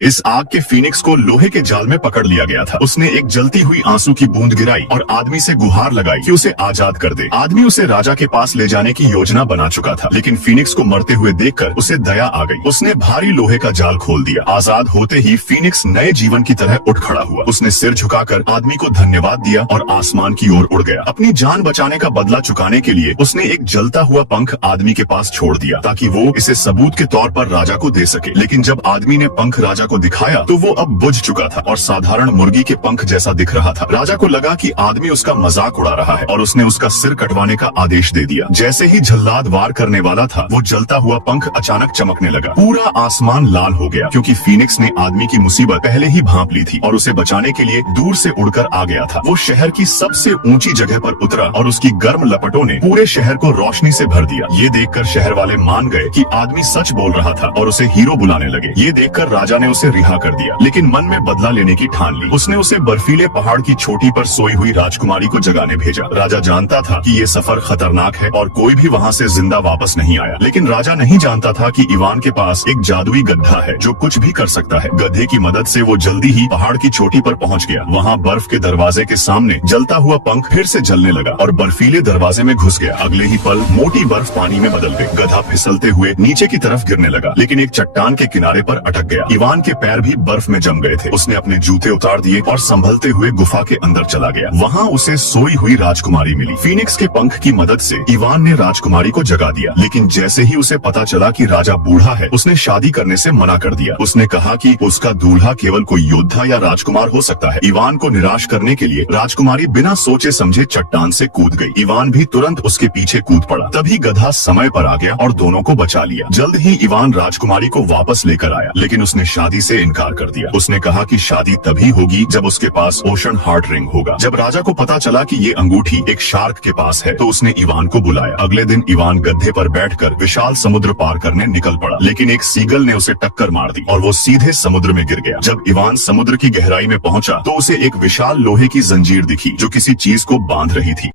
इस आग के फीनिक्स को लोहे के जाल में पकड़ लिया गया था। उसने एक जलती हुई आंसू की बूंद गिराई और आदमी से गुहार लगाई कि उसे आजाद कर दे। आदमी उसे राजा के पास ले जाने की योजना बना चुका था, लेकिन फीनिक्स को मरते हुए देखकर उसे दया आ गई। उसने भारी लोहे का जाल खोल दिया। आजाद होते ही फीनिक्स नए जीवन की तरह उठ खड़ा हुआ। उसने सिर झुकाकर आदमी को धन्यवाद दिया और आसमान की ओर उड़ गया। अपनी जान बचाने का बदला चुकाने के लिए उसने एक जलता हुआ पंख आदमी के पास छोड़ दिया ताकि वो इसे सबूत के तौर पर राजा को दे सके। लेकिन जब आदमी ने पंख राजा को दिखाया तो वो अब बुझ चुका था और साधारण मुर्गी के पंख जैसा दिख रहा था। राजा को लगा कि आदमी उसका मजाक उड़ा रहा है और उसने उसका सिर कटवाने का आदेश दे दिया। जैसे ही जल्लाद वार करने वाला था, वो जलता हुआ पंख अचानक चमकने लगा। पूरा आसमान लाल हो गया क्योंकि फीनिक्स ने आदमी की मुसीबत पहले ही भांप ली थी और उसे बचाने के लिए दूर से उड़कर आ गया था। वो शहर की सबसे ऊंची जगह पर उतरा और उसकी गर्म लपटों ने पूरे शहर को रोशनी से भर दिया। ये देखकर शहर वाले मान गए कि आदमी सच बोल रहा था और उसे हीरो बुलाने लगे। ये देखकर राजा ने उसे रिहा कर दिया, लेकिन मन में बदला लेने की ठान ली। उसने उसे बर्फीले पहाड़ की चोटी पर सोई हुई राजकुमारी को जगाने भेजा। राजा जानता था कि ये सफर खतरनाक है और कोई भी वहाँ से जिंदा वापस नहीं आया, लेकिन राजा नहीं जानता था कि इवान के पास एक जादुई गड्ढा है जो कुछ भी कर सकता है। गधे की मदद से वो जल्दी ही पहाड़ की चोटी पर पहुँच गया। वहाँ बर्फ के दरवाजे के सामने जलता हुआ पंख फिर से जलने लगा और बर्फीले दरवाजे में घुस गया। अगले ही पल मोटी बर्फ पानी में बदल गई। गधा फिसलते हुए नीचे की तरफ गिरने लगा, लेकिन एक चट्टान के किनारे पर अटक गया। इवान के पैर भी बर्फ में जम गए थे। उसने अपने जूते उतार दिए और संभलते हुए गुफा के अंदर चला गया। वहाँ उसे सोई हुई राजकुमारी मिली। फीनिक्स के पंख की मदद से इवान ने राजकुमारी को जगा दिया, लेकिन जैसे ही उसे पता चला कि राजा बूढ़ा है, उसने शादी करने से मना कर दिया। उसने कहा कि उसका दूल्हा केवल कोई योद्धा या राजकुमार हो सकता है। इवान को निराश करने के लिए राजकुमारी बिना सोचे समझे चट्टान से कूद गई। इवान भी तुरंत उसके पीछे कूद पड़ा। तभी गधा समय पर आ गया और दोनों को बचा लिया। जल्द ही इवान राजकुमारी को वापस लेकर आया, लेकिन उसने शादी से इनकार कर दिया। उसने कहा कि शादी तभी होगी जब उसके पास ओशन हार्ट रिंग होगा। जब राजा को पता चला कि ये अंगूठी एक शार्क के पास है, तो उसने इवान को बुलाया। अगले दिन इवान गड्ढे पर बैठकर विशाल समुद्र पार करने निकल पड़ा, लेकिन एक सीगल ने उसे टक्कर मार दी और वो सीधे समुद्र में गिर गया। जब इवान समुद्र की गहराई में पहुंचा तो उसे एक विशाल लोहे की जंजीर दिखी जो किसी चीज को बांध रही थी।